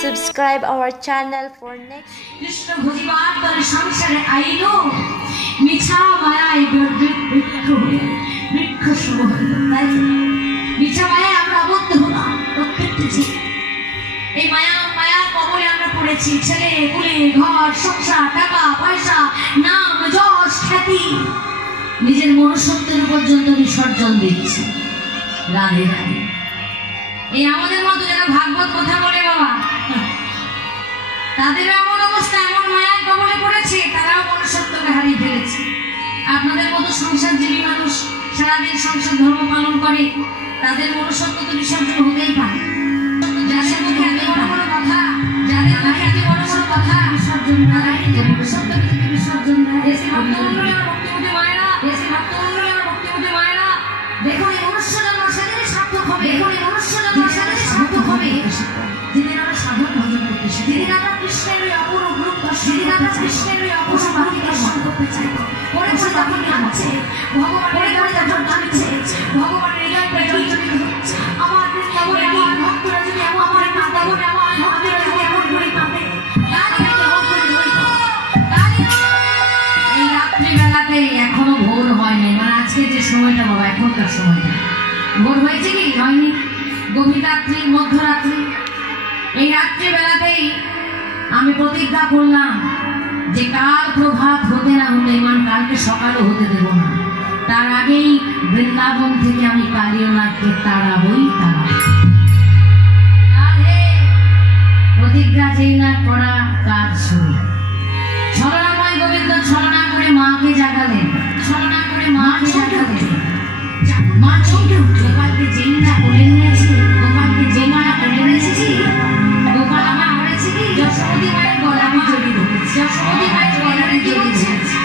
subscribe our channel for next. Krishna भोजिबार तर संसार आइलो मिछा मायाय বৃক্ষ হয়ে বৃক্ষ শুভ হইল তাই মিছা মায়ায় আমরা আবদ্ধ হলাম প্রত্যেকটি জীব এই মায়ার কবলে আমরা পড়েছি ছেলে পুলে ঘর সংসার টাকা পয়সা নাম যশ খ্যাতি নিজের মনুষ্যত্বের পর্যন্ত বিসর্জন দিয়েছি রাধে রাধে এই আমাদের মতো যারা ভাগবত কথা বলে বাবা তাদের এমন অবস্থা এমন মায়ার কবলে পড়েছে তারাও মনুষ্যত্বকে হারিয়ে ফেলেছে আপনাদের মতো সংসারজীবী মানুষ সারাদিন সংসার ধর্ম পালন করে তাদের মনুষ্যত্ব তো বিসর্জন হতেই পারে যাদের মুখে এত বড় বড় কথা যাদের মুখে এত বড় বড় কথা বিসর্জন তারাই নিজের মনুষ্যত্ব থেকে বিসর্জন দেয় এসে ভক্তমণ্ডলী আর ভক্তিমতী মায়েরা এসে ভক্তমণ্ডলী আর ভক্তিমতী মায়েরা দেখুন এই মনুষ্য জন্ম সেদিনই সার্থক হবে দেখুন এই মনুষ্য জন্ম সেদিনই সার্থক হবে যেদিন আমরা সাধন ভজন করতে শিখি যেদিন আমরা কৃষ্ণের ওই অপরূপ রূপ যেদিন আমরা কৃষ্ণের ওই অপরূপ বাণী দর্শন করতে চাই পরে পরে যখন কাঁদছে ভগবানের হৃদয় যখন কাঁদছে ভগবানের হৃদয় প্রজ্বলিত হচ্ছে আমার বৃন্দাবনে আমার ভক্তরা যদি এমন আমার বৃন্দাবনে আমার ভক্তরা যদি এমন করে কাঁদে এই রাত্রিবেলাতে এখনো ভোর হয় নাই মানে আজকে যে সময়টা বাবা এখনকার সময়টা ভোর হয়েছে কি হয়নি গভীর রাত্রি মধ্যরাত্রি এই রাত্রিবেলাতেই আমি প্রতিজ্ঞা করলাম যে কাল প্রভাত হতে না হতে মানে কালকে সকালও হতে দেব না তার আগেই বৃন্দাবন থেকে আমি কালীনাথকে তাড়াবই তাড়াবো প্রতিজ্ঞা যেই না করা কাজ শুরু ছলনাময় গোবিন্দ ছলনা করে মাকে জাগালেন ছলনা করে মাকে জাগালেন মা চমকে উঠল গোপালকে যেই না কোলে নিয়েছি গোপালকে যেই না কোলে নিয়েছি গোপাল আমার করেছে কি যশোমতী মায়ের গলাতে জড়িয়ে ধরেছে যশোমতী মায়ের গলাতে জড়িয়ে ধরেছে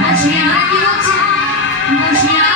বসিয়া কি হচ্ছে বসিয়া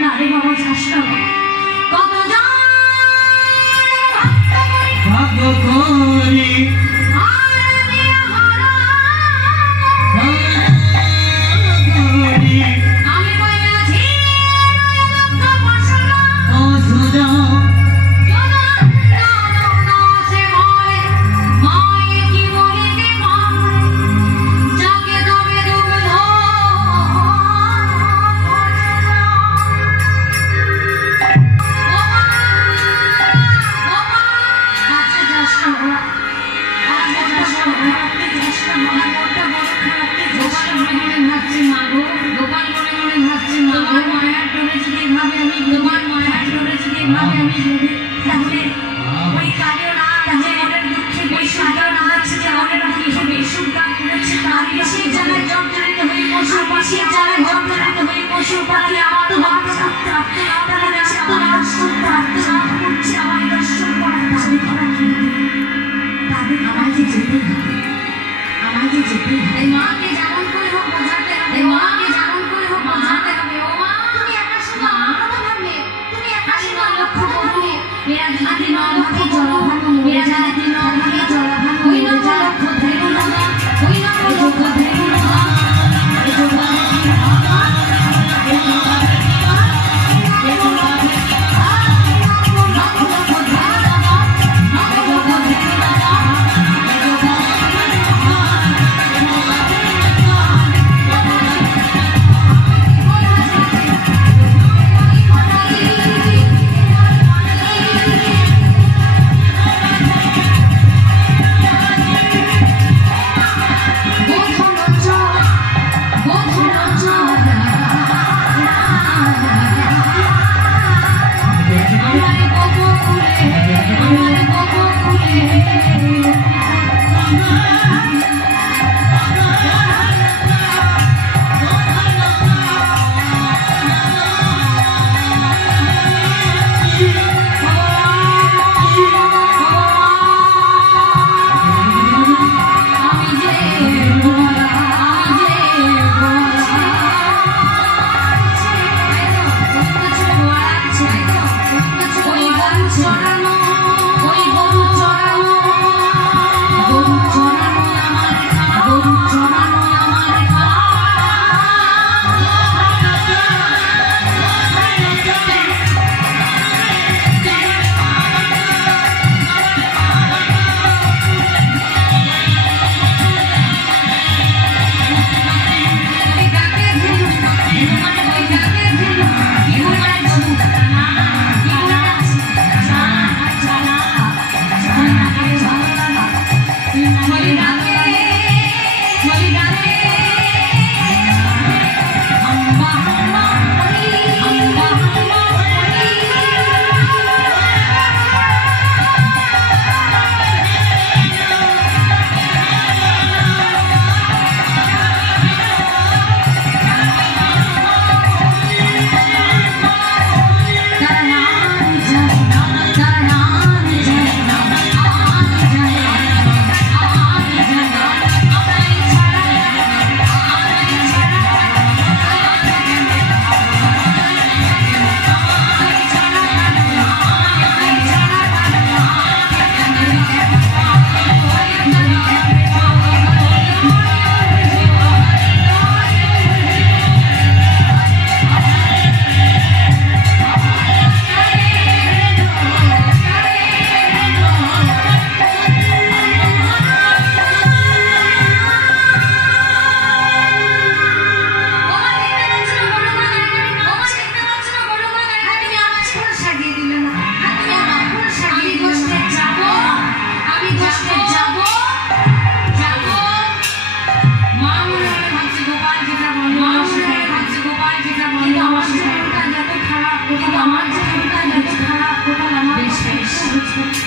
না রে বাবা যাস না কত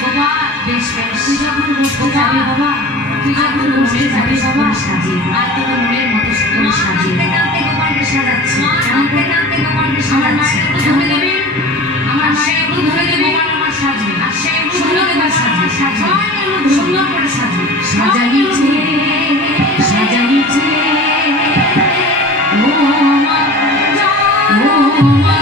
বাবা বেশ বেশ তুই যখন বসতে যাবি বাবা তুই যখন বসতে যাবি বাবা সাজিয়ে আর তোর মনের মতো করে সাজিয়ে কাঁদতে গোপালকে সাজাচ্ছি কাঁদতে কাঁদতে গোপালকে সাজাচ্ছি আমার মায়ের একটু ধরে দেবে আমার মায়ের একটু ধরে দেবে গোপাল আমার সাজবে আর সে একটু ধরে দেবে সাজবে সুন্দর করে সাজবে সাজাইছে সাজাইছে ও মা ও মা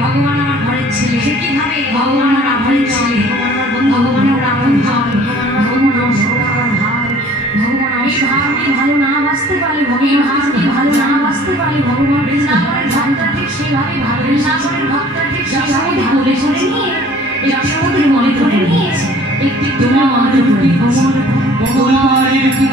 ভগবান আমার ঘরের ছেলে সে কিভাবে ভগবান আমার ঘরের ছেলে ভগবান আমার আপন ভাই ভগবান ভাই ভগবান আমি ভালো না বাঁচতে পারি ভগবান ভালো না বাঁচতে পারি ভগবান বৃন্দাবনের ভক্তটা ঠিক সেভাবে ভালো বৃন্দাবনের ভক্তটা ঠিক সেভাবে বলে করে নিয়ে যশোমতীর মনে করে নিয়েছে একটি তোমার মনে করে ভগবান একটি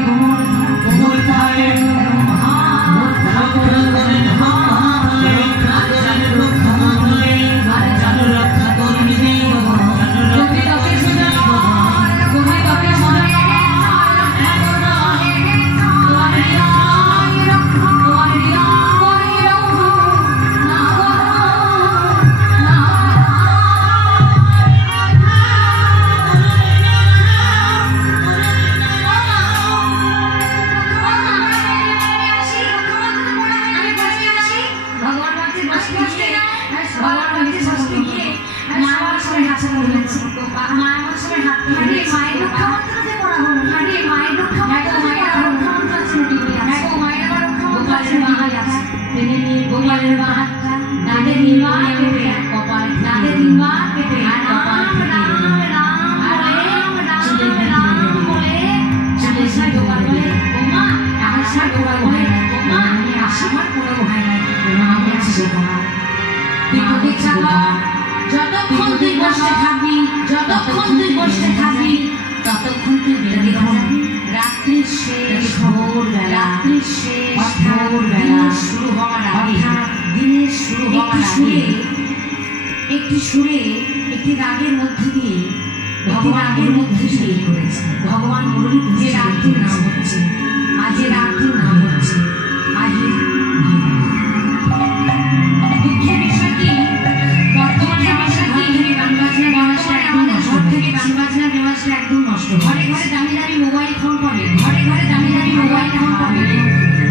যতক্ষণ তুই বসে থাকবি যতক্ষণ তুই বসে থাকবি ততক্ষণ তুই বেরিয়ে যাবি রাত্রির শেষ ভোরবেলা রাত্রির শেষ ভোরবেলা শুরু হওয়ার আগে দিনের শুরু হওয়ার আগে একটি সুরে একটি রাগের মধ্যে দিয়ে করেছে ভগবান বললেন যে রাত্রির নাম হচ্ছে আজ রাত্রির নাম হচ্ছে আজ দুঃখের বিষয় কি বর্তমানে আমাদের ঘর থেকে গান বাজনা নেওয়াটা একদম নষ্ট ঘরে ঘরে দামি দামি মোবাইল ফোন পাবে ঘরে ঘরে দামি দামি মোবাইল ফোন পাবে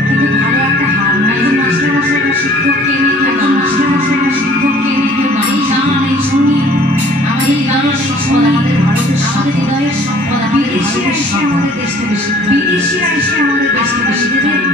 কিন্তু ভালো একটা হারমোনিয়াম মাস্টারমশাই বা শিক্ষককে এনে কেউ মাস্টারমশাই বা শিক্ষককে এনে কেউ এই গান এই সঙ্গীত আমাদের এই গানের সম্পদ আমাদের ভারতের আমাদের হৃদয়ের সম্পদ বিদেশিরা এসে আমাদের দেশ থেকে বিদেশিরা এসে আমাদের দেশ থেকে শিখে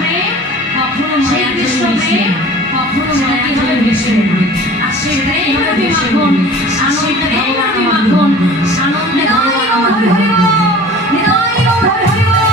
প্রেম কখনো সেই কৃষ্ণ প্রেম কখনো মায়া করে ভেসে ওঠে। আর সেটাই রবি মাখন, আনন্দেই রবি মাখন, আনন্দে ভগবান আমার হরি বল, হৃদয় বল হরি বল।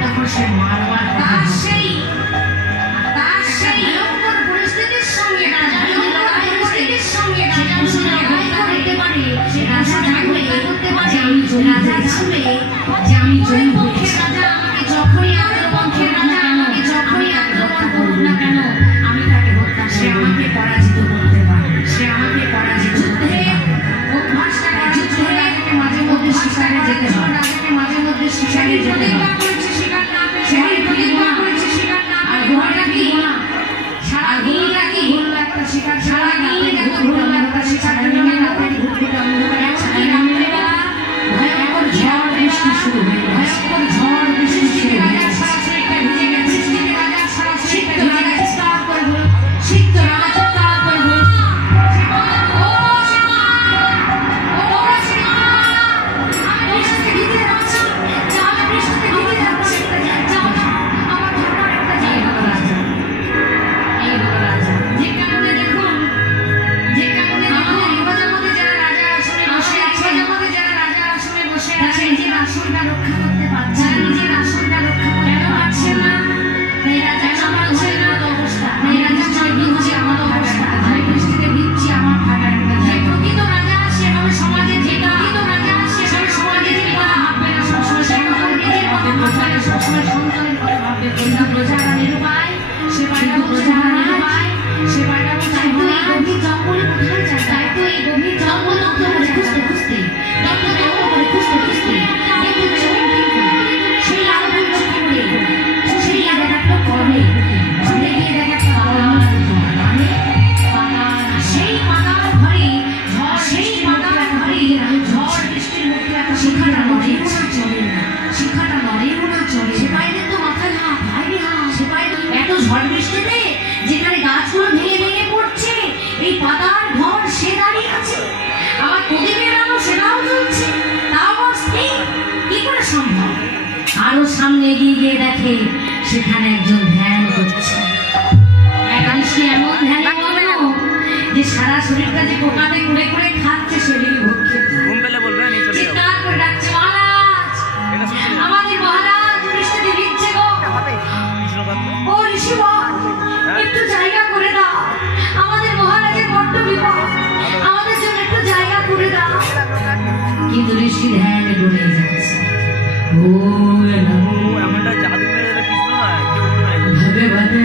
তখন সে মারবার গভীর জঙ্গলে কোথায় যায়? তাই তো এই গভীর জঙ্গল খুঁজতে খুঁজতে খুঁজতে খুঁজতে সেই আলোর চোখে পড়ে সেই দেখাটা করে ছুটে গিয়ে দেখাটা সেই পাতার ঘরে ঝড় বৃষ্টির মুখে একটা শিখাটা নড়ে চলে না, শিখাটা নড়েও না চলে। সেপাইদের তো মাথায় হাত, সেপাইদের এত ঝড় বৃষ্টিতে যেখানে গাছগুলো ভেঙে ভেঙে পড়ছে, এই পাতার ঘর সে দাঁড়িয়ে আছে, আবার প্রদীপের আলো সেটাও জ্বলছে, তাও স্থির, কি করে সম্ভব? আরো সামনে এগিয়ে গিয়ে দেখে সেখানে একজন ধ্যান করছে। একাদশী এমন ধ্যান যে সারা শরীরটা যে পোকাতে করে করে খাচ্ছে সেদিকে ভক্তি চিৎকার করে ডাকছে, মহারাজ আমাদের মহারাজ বৃষ্টিতে ভিজছে গো, ও ঋষিবর একটু জায়গা করে দাও, আমাদের মহারাজের বড্ড বিপদ, আমাদের জন্য একটু জায়গা করে দাও। কিন্তু ঋষি ধ্যানে ডুবে যাচ্ছে। ও এমনটা জাদু করে কৃষ্ণ না ভাবে ভাবে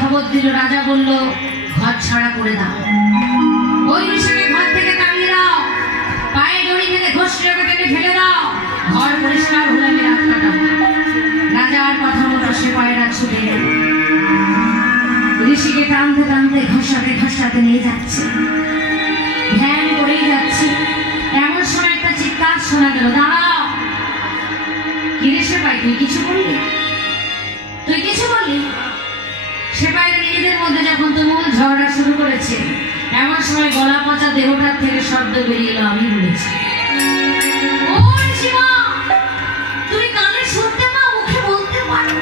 খবর দিল। রাজা বলল ঘর ছাড়া করে দাও, ওই ঋষিকে ঘর থেকে নামিয়ে দাও, পায়ে দড়ি বেঁধে ঘষটাকে টেনে ফেলে দাও, ঘর পরিষ্কার হলে আমি রাত কাটাবো। রাজার কথা মতো সে পায়েরা ছুটে গেল, ঋষিকে টানতে টানতে ঘষাতে ঘষাতে নিয়ে যাচ্ছে, ধ্যান করেই যাচ্ছে। এমন সময় একটা চিৎকার শোনা গেল, দাঁড়াও। কি রে সেপাই, তুই কিছু বললি? তুই কিছু বললি? সেপাইরা নিজেদের মধ্যে যখন তুমুল ঝগড়া শুরু করেছে, এমন সময় গলা পচা দেহটার থেকে শব্দ বেরিয়ে এলো, আমি বলেছি। ও ঋষিমা, তুমি কানে শুনতে পাও, মুখে বলতে পারো?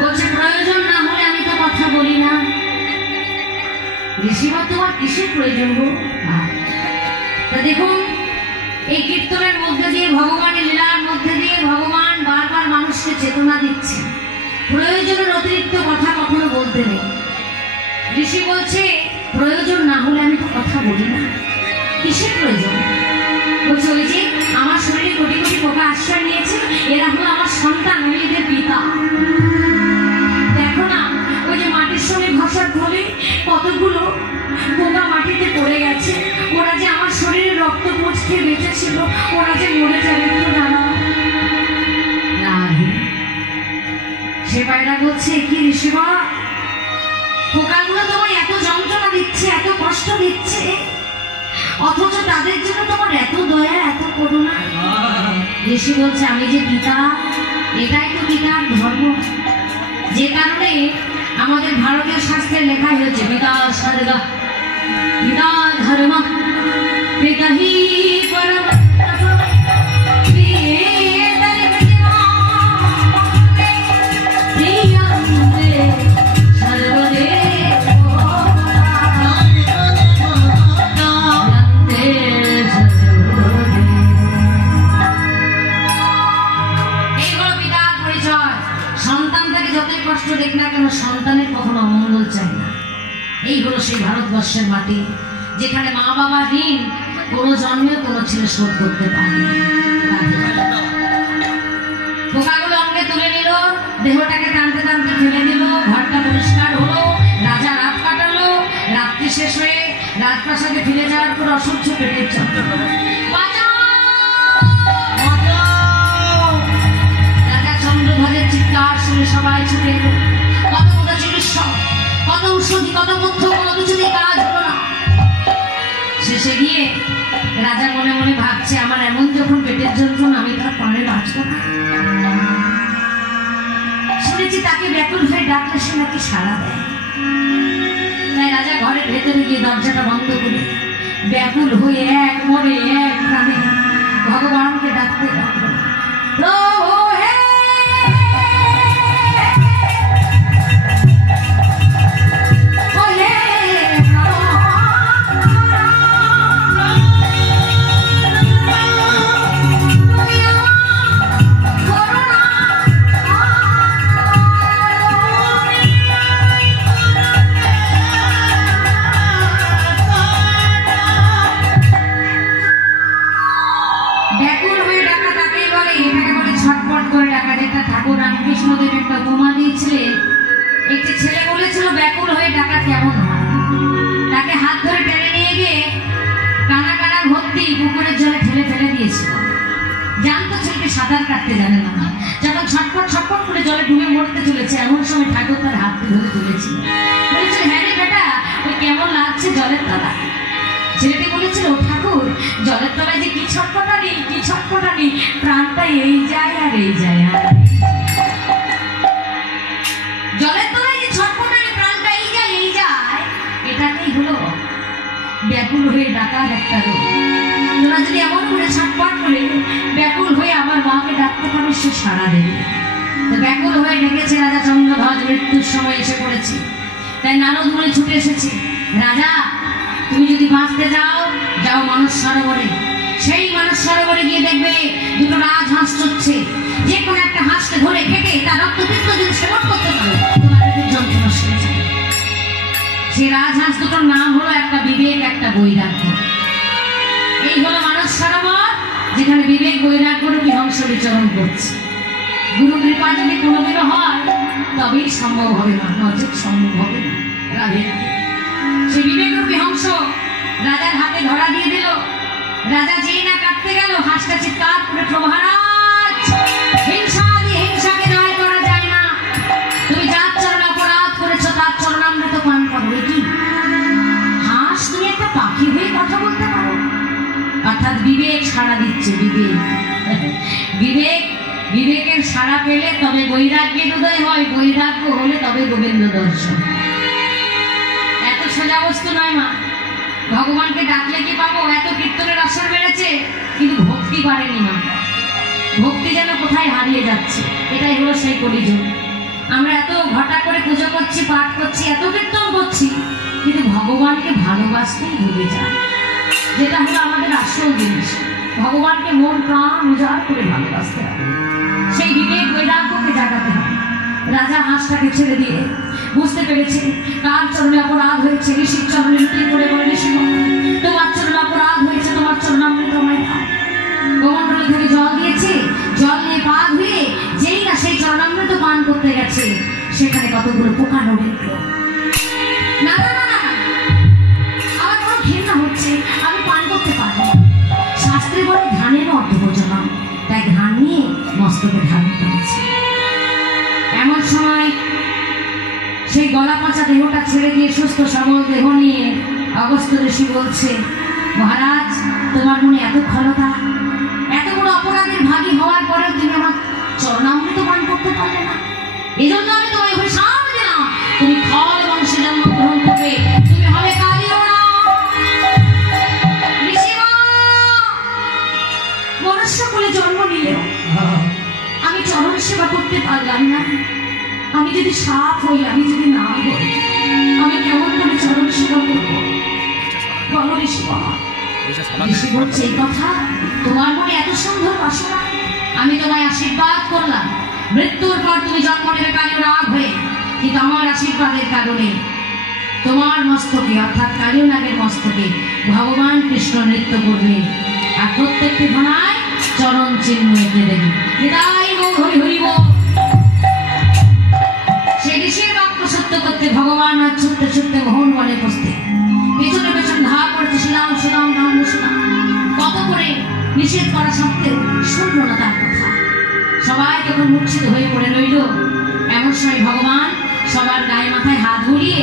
বলছে প্রয়োজন না হলে আমি তো কথা বলি না। ঋষিমা, তোমার কিসের প্রয়োজন গো? তা দেখুন, এই কীর্তনের মধ্যে দিয়ে, ভগবানের লীলার মধ্যে দিয়ে ভগবান বারবার মানুষকে চেতনা দিচ্ছে, প্রয়োজনের অতিরিক্ত কথা কখনো বলতে নেই। ঋষি বলছে প্রয়োজন না হলে আমি তো কথা বলি না। কিসের প্রয়োজন? বলছে ওই যে আমার শরীরে কোটি কোটি পোকা আশ্রয় নিয়েছে, এরা হলো আমার সন্তান, আমি এদের পিতা। দেখো না, ওই যে মাটির সঙ্গে ঘষার ফলে কতগুলো পোকা মাটিতে পড়ে গেছে, ওরা যে আমার শরীরে রক্ত পোষ খেয়ে বেঁচেছিল, ওরা যে মরে যাবে একটু জানা না। সে পায়রা বলছে, কি ঋষিবা, পোকাগুলো তোমার এত যন্ত্রণা দিচ্ছে, এত কষ্ট দিচ্ছে, অথচ তাদের জন্য তোমার এত দয়া, এত করুণা। ঋষি বলছে, আমি যে পিতা, এটাই তো পিতার ধর্ম। যে কারণে আমাদের ভারতীয় শাস্ত্রে লেখা হয়েছে, পিতা স্বর্গা পিতা ধর্ম পিতা হি পরম। দেখ না কেন, সন্তানের কখনো অমঙ্গল চায় না। এই হলো সেই ভারতবর্ষের মাটি, যেখানে মা বাবা ঋণ কোনো জন্মে কোনো ছেলে শোধ করতে পারে। পোকাগুলো অঙ্গে তুলে নিল, দেহটাকে টানতে টানতে ফেলে দিল, ঘরটা পরিষ্কার হলো, রাজা রাত কাটালো। রাত্রি শেষ হয়ে রাজপ্রাসাদে ফিরে যাওয়ার পর অসহ্য পেটের যন্ত্রণা। রাজা চন্দ্রধ্বজের চিৎকার শুনে সবাই ছুটে এলো। কত কত চিকিৎসা, কত ঔষধি, কত মধ্য, কোনো কিছুতেই কাজ হলো না। শেষে গিয়ে রাজা মনে মনে ভাবছে, আমার এমন যখন পেটের যন্ত্রণা, আমি তার পারে বাঁচব না। শুনেছি তাকে ব্যাকুল হয়ে ডাকলে সে নাকি সাড়া দেয়। তাই রাজা ঘরের ভেতরে গিয়ে দরজাটা বন্ধ করে ব্যাকুল হয়ে এক মনে এক প্রাণে ভগবানকে ডাকতে লাগলো, প্রভু হে, একটি ছেলে বলেছিল ব্যাকুল হয়ে ডাকা কেমন হয়। তাকে হাত ধরে টেনে নিয়ে গিয়ে কানা কানা ভর্তি পুকুরের জলে ঠেলে ফেলে দিয়েছিল। জানতো ছেলেটি সাঁতার কাটতে জানে না। যখন ছটফট ছটফট করে জলে ডুবে মরতে চলেছে, এমন সময় ঠাকুর তার হাত ধরে তুলেছিল। বলেছিল, হ্যাঁ রে বেটা, ওই কেমন লাগছে জলের তলায়? ছেলেটি বলেছিল, ও ঠাকুর, জলের তলায় যে কি ছটফটানি, কি ছটফটানি, প্রাণটা এই যায় আর এই যায় আর জলের তলায় যে ছটফটানি, প্রাণটা এই যায় এই যায়, এটাকেই হলো ব্যাকুল হয়ে ডাকার একটা রোগ। তোরা যদি এমন করে ছটফট করে ব্যাকুল হয়ে আমার মাকে ডাকতে পারে, সে সাড়া দেবে। তো ব্যাকুল হয়ে ডেকেছে রাজা চন্দ্রধ্বজ, মৃত্যুর সময় এসে পড়েছে। তাই নারদ মুনি ছুটে এসেছে। রাজা, তুমি যদি বাঁচতে যাও, যাও মানস সরোবরে। সেই মানস সরোবরে গিয়ে দেখবে দুটো রাজহাঁস চড়ছে। যে কোনো একটা হাঁসকে ধরে কেটে তার রক্তপিত্ত যদি সেবন করতে পারো, তোমার পেটের যন্ত্রণা সেরে যাবে। সেই রাজহাঁস দুটোর নাম হলো, একটা বিবেক, একটা বৈরাগ্য। এই হলো মানস সরোবর, যেখানে বিবেক বৈরাগ্য রূপী হংস বিচরণ করছে। গুরু কৃপা যদি কোনোদিনও হয়, তবেই সম্ভব হবে, না নচেত সম্ভব হবে না। রাধে রাধে। সে বিবেক রূপী হংস রাজার হাতে ধরা দিয়ে দিল। রাজা যেই না কাটতে গেল, হাঁসটা চিৎকার করে, মহারাজ, হিংসাকে জয় করা যায় না। তুমি যার চরণ অপরাধ করেছো, তার চরণামৃত পান করো। কি হাঁস, তুমি একটা পাখি হয়ে কথা বলতে পারো? অর্থাৎ বিবেক সাড়া দিচ্ছে। বিবেকের সাড়া পেলে তবে বৈরাগ্যের উদয় হয়, বৈরাগ্য হলে তবে গোবিন্দ দর্শন। এত সোজা বস্তু নয় মা। ভগবানকে ডাকলে কি পাবো? এত কীর্তনের আসর বেড়েছে, কিন্তু ভক্তি পারেনি মা। ভক্তি যেন কোথায় হারিয়ে যাচ্ছে। এটাই হলো সেই কলিযুগ। আমরা এত ঘটা করে পুজো করছি, পাঠ করছি, এত কীর্তন করছি, কিন্তু ভগবানকে ভালোবাসতেই ভুলে যায়, যেটা হলো আমাদের আসল জিনিস। ভগবানকে মন প্রাণ উজাড় করে ভালোবাসতে হবে। সেই বিবেক বৈরাগ্যকে জাগাতে হবে। রাজা হাঁসটাকে ছেড়ে দিয়ে বুঝতে পেরেছে কার চরণে অপরাধ হয়েছে। ঋষির চরণে লুটিয়ে পড়ে বলে, ঋষি, তোমার চরণে অপরাধ হয়েছে, তোমার চরণামৃত আমায় দাও। কমণ্ডল থেকে জল দিয়েছে, জল নিয়ে পা ধুয়ে যেই না সেই চরণামৃত পান করতে গেছে, সেখানে কতগুলো পোকা নড়ে উঠল। না না না না, আমার কোনো ঘৃণা হচ্ছে, আমি পান করতে পারবো। শাস্ত্রে বলে ধানের অর্ধভোজনম, তাই ধান নিয়ে মস্তকে ধারণ করেছে। এমন সময় সেই গলা পচা দেহটা ছেড়ে দিয়ে সুস্থ সবল দেহ নিয়ে অগস্ত্য ঋষি বলছে, মহারাজ, তোমার মনে এত ক্ষমতা, এত বড় অপরাধের ভাগী হওয়ার পরেও তুমি আমার চরণামৃত পান করতে পারলে না। এই জন্য আমি তোমায় অভিশাপ দিলাম, তুমি খল বংশে জন্মগ্রহণ করবে, তুমি হবে কালীয় না। মনুষ্য কুলে জন্ম নিলেও আমি চরণ সেবা করতে পারলাম না। আমি যদি সাপ হই, আমি যদি না হই, আমি কেমন করে চরণ সেবা করবো? বলো ঋষি বাবা। ঋষি বলছে, এই কথা, তোমার মনে এত সুন্দর বাসনা, আমি তোমায় আশীর্বাদ করলাম, মৃত্যুর পর তুমি জন্ম নেবে কালীয় রাগ হয়ে, কিন্তু আমার আশীর্বাদের কারণে তোমার মস্তকে অর্থাৎ কালীয় নাগের মস্তকে ভগবান কৃষ্ণ নৃত্য করবে আর প্রত্যেকটি ঘোড়ায় চরণ চিহ্ন এঁকে দেবে। হৃদয় গো হরি হরি বল। সে ঋষির বাক্য সত্য করতে ভগবান আর ছুটতে ছুটতে মোহন বনে উপস্থিত। পেছনে পেছন ধার করতে শ্রীরাম সুদাম রাম সুদাম। কত করে নিষেধ করা সত্ত্বেও শুনল না তার কথা। সবাই তখন মূর্ছিত হয়ে পড়ে রইল। এমন সময় ভগবান সবার গায়ে মাথায় হাত বুলিয়ে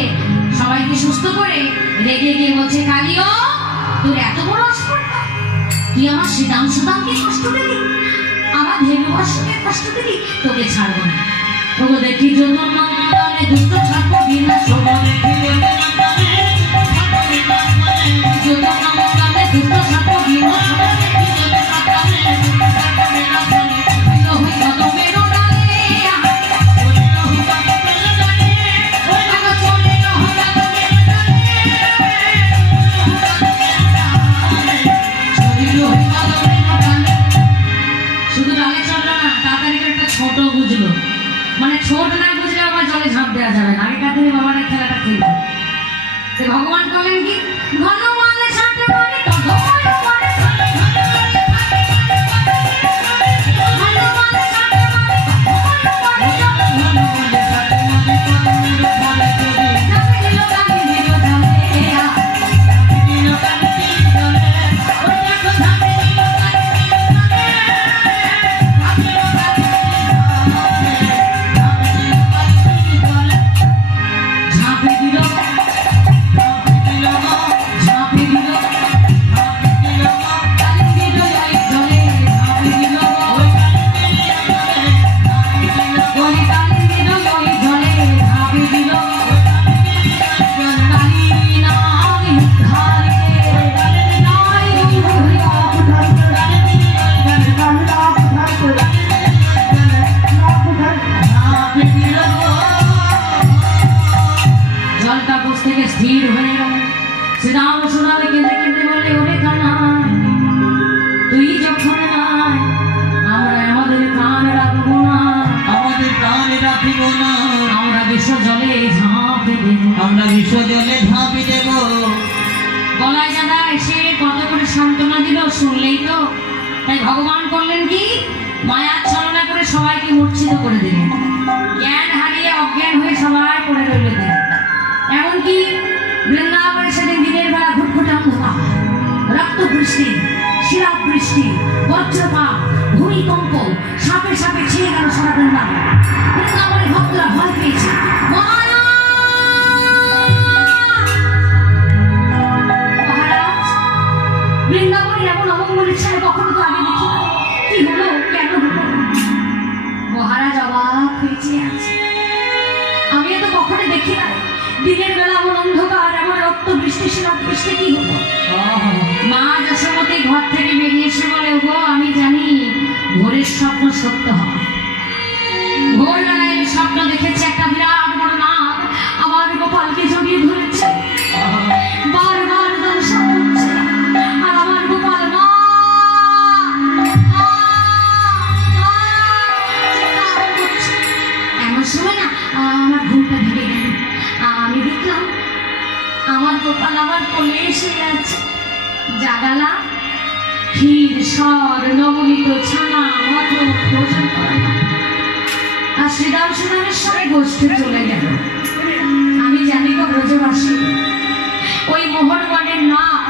সবাইকে সুস্থ করে রেগে গিয়ে বলছে, কালিও তোর এত বড় আস্পর্ধা, তুই আমার শ্রীরাম সুদামকে কষ্ট দিলি, আমার ধেনুবাসকে কষ্ট দিলি, তোকে ছাড়বো না। তোকে দেখি যদুনন্দনে দুষ্ট ছাড়বো বিনা শোভা, দেখি যদুনন্দনে দুষ্ট ছাড়বো বিনা শোভা, ছোট বুঝলো, মানে ছোট না বুঝলে আবার জলে ঝাঁপ দেওয়া যাবে না। আগেকার দিনে বাবারা খেলাটা খেলতো। ভগবান বলেন কি, ঘন মালে ছাঁটে মারে স্থির হয়ে গেল। শ্রীরাম সুরামে কেঁদে কেঁদে বলে, ওরে কানাই তুই যখন নাই আমরা আমাদের প্রাণ রাখবো না, আমাদের প্রাণ রাখিব না, আমরা বিশ্ব জলে ঝাঁপে দেব, আমরা বিশ্ব জলে ঝাঁপি দেব। গলায় দাদা এসে কত করে সান্ত্বনা দিল শুনলেই তো। তাই ভগবান করলেন কি, মায়ার ছলনা করে সবাইকে মূর্ছিত করে দিলেন। জ্ঞান হারিয়ে অজ্ঞান হয়ে সবাই পড়ে রইল। এমনকি বৃন্দাবনে সেদিন দিনের বেলা ঘুটঘুটে অন্ধকার, রক্ত বৃষ্টি, শিলা বৃষ্টি, বজ্রপাত, ভূমিকম্প, সাপে সাপে ছিঁড়ে গেল সারা বৃন্দাবন। বৃন্দাবনে ভক্তরা ভয় পেয়েছে। মহারাজ, বৃন্দাবনে এমন অমঙ্গলের ছায় কখনো তো আগে দেখি না, কি হলো, কেন হলো? মহারাজ অবাক হয়ে চেয়ে আছে। আমিও তো কখনো দেখি না, দিনের বেলা এমন অন্ধকার, এমন রক্ত বৃষ্টি, শিলা বৃষ্টি, কি হলো? মা যশোমতী ঘর থেকে বেরিয়ে এসে বলে, গো আমি জানি ভোরের স্বপ্ন সত্য হয়। ভোরবেলায় স্বপ্ন দেখেছে একটা বিরাট বড় নাগ আমার গোপালকে জড়িয়ে ধরেছে, বারবার দংশন করছে, আর আমার গোপাল মা এমন সময় না আমার ঘুমটা ভেঙে গেল। আমি দেখলাম আমার গোপাল আমার কোলে এসে গেছে। জাগালা ক্ষীর সর নবনীত ছানা মটন ভোজন করা, আর শ্রীরাম সুদামের সঙ্গে গোষ্ঠী চলে গেল। আমি জানি গো ব্রজবাসী, ওই মোহনবনের নাম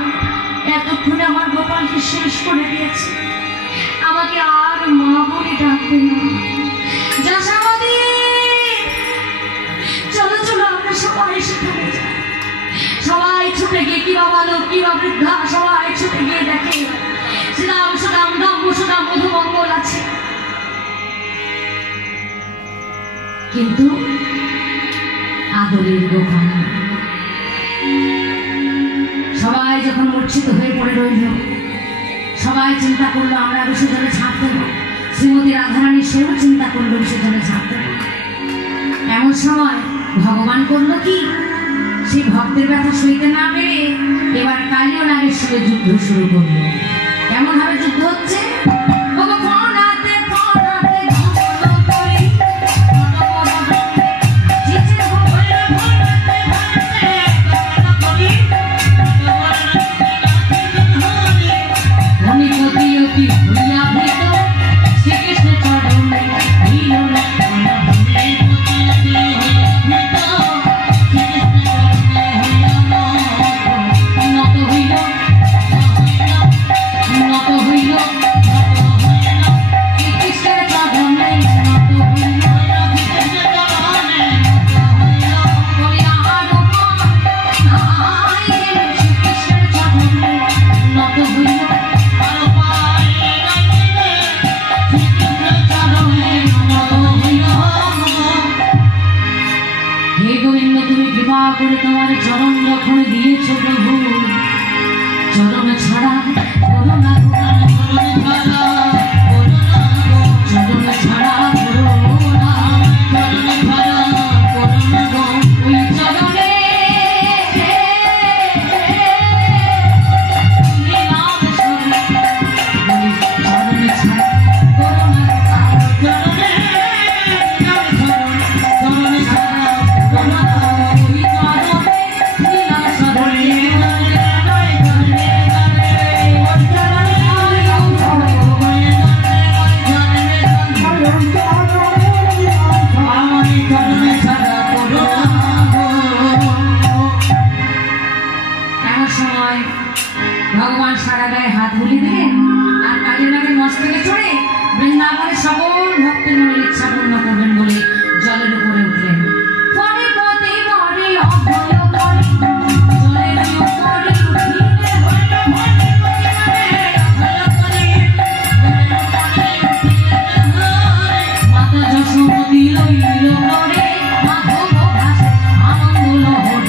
এতক্ষণে আমার গোপালকে শেষ করে দিয়েছে। আমাকে আর মা বলে ডাকবে না। যশোমতী, চলো চলো আমরা সবাই সেখানে যাই। সবাই ছুটে গিয়ে, কিবা বালক কিবা বৃদ্ধা সবাই ছুটে গিয়ে দেখে শ্রীরাম সুদাম ব্রহ্ম সুদাম মধুমঙ্গল আছে। কিন্তু আদরের গোপাল। সবাই যখন মূর্ছিত হয়ে পড়ে রইল, সবাই চিন্তা করলো আমরা বিসর্জনে ঝাঁপ দেব। শ্রীমতী রাধারানী সেও চিন্তা করলো বিসর্জনে ঝাঁপ দেব। এমন সময় ভগবান করলো কি, সেই ভক্তের ব্যথা সইতে না পেরে এবার কালীয় নাগের সঙ্গে যুদ্ধ শুরু করলো। কেমন ভাবে যুদ্ধ হচ্ছে, করে তোমার চরণ যখন দিয়েছ প্রভু, চরণ ছাড়া করো না, চরণ ছাড়া করো না, ওই চরণে ভগবান সারা গায়ে হাত বুলিয়ে দিলেন আর কালী নাগের মস্তকে চড়ে বৃন্দাবনের সকল ভক্তের মনের ইচ্ছা পূর্ণ করবেন বলে জলের উপরে উঠলেন। মাতা যশোমতী লইল করে মাধব ভাসে আনন্দ লহর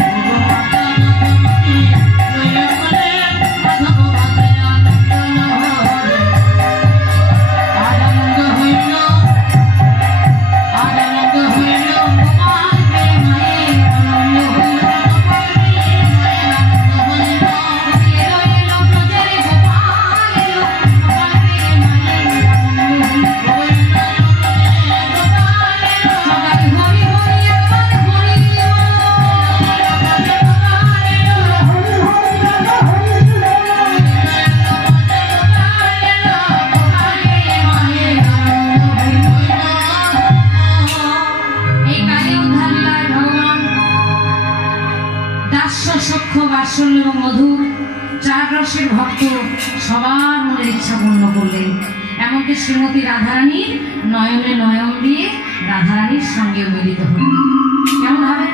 বাৎসল্য এবং মধুর চার রসের ভক্ত সবার মনের ইচ্ছা পূর্ণ করলেন। এমনকি শ্রীমতী রাধারানীর নয়নে নয়ন দিয়ে রাধারানীর সঙ্গে মিলিত হলেন। কেমন হবে?